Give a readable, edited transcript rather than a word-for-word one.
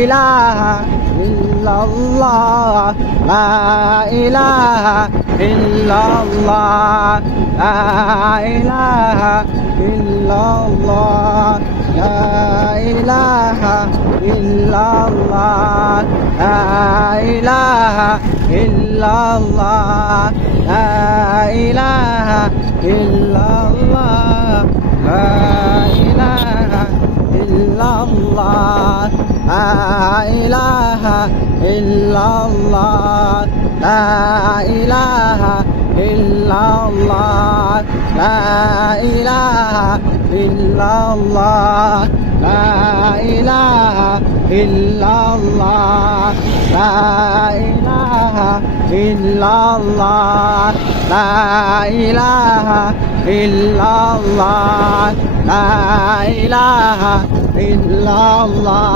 ইলাহা ইল্লাল্লাহ লা ইলাহা ইল্লাল্লাহ লা ইলাহা ইল্লাল্লাহ লা ইলাহা ইল্লাল্লাহ লা ইলাহা ইল্লাল্লাহ লা ইলাহা ইল্লাল্লাহ লা ইলাহা ইল্লাল্লাহ লা ইলাহা ইল্লাল্লাহ লা ইলাহা ইল্লাল্লাহ লা ইলাহা ইল্লাল্লাহ লা ইলাহা ইল্লাল্লাহ লা ইলাহা ইল্লাল্লাহ লা ইলাহা ইল্লাল্লাহ লা ইলাহা ইল্লাল্লাহ